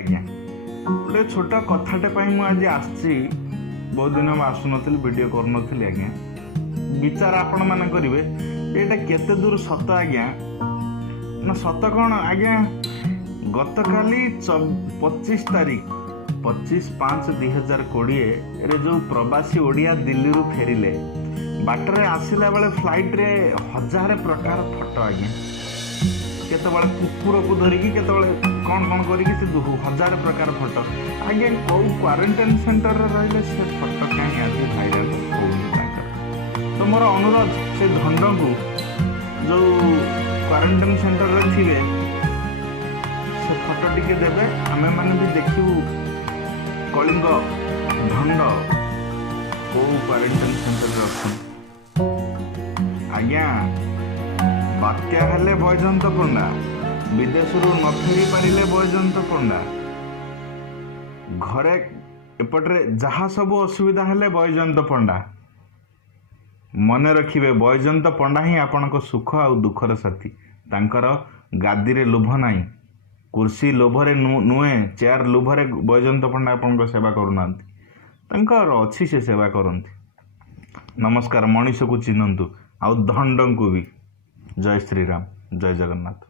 आज्ञा गोटे छोट कथाटे आज आसची बहुत दिन हम आसुनी वीडियो करूनी आज्ञा विचार आपण मैंने करेंगे ये केते दूर सत आज्ञा ना सत कौन आज्ञा गत काली 25 तारीख 25/5/2020 जो प्रवासी ओडिया दिल्ली रू फेरिले बाटरे आसला बेले फ्लाइट रे हजार प्रकार फोटो आज्ञा केतबेले कुकुर को धरिकी केतबेले कौन कौन करिकी से हजार प्रकार फोटो आज्ञा कौ क्वारंटाइन सेंटर रे रहिले से फोटो कहीं आज भाइराल होउनी तो मोर अनुरोध से धंड को जो क्वारंटाइन सेंटर रे थिबे से फोटो टिके देबे आमे माने भी देखिबू कलिंग धंड को क्वारंटाइन सेंटर रे अछन आज्ञा बात्या हेले बयजंत पंडा विदेश रू न फेरी पारिले बयजंत पंडा घरे एपटे जहाँ सब असुविधा हेले बयजंत पंडा मन रखिबे बयजंत पंडा ही आपनक सुख आ दुखर साथी तांकर गादी रे लोभ नाही कुर्सी लोभरे नुए चेयर लोभरे बयजंत पंडा आपनक सेवा करूनांती तांकर अछि से सेवा करंती नमस्कार मनीष को चिन्हंतु आ दंड को भी जय श्री राम जय जगन्नाथ।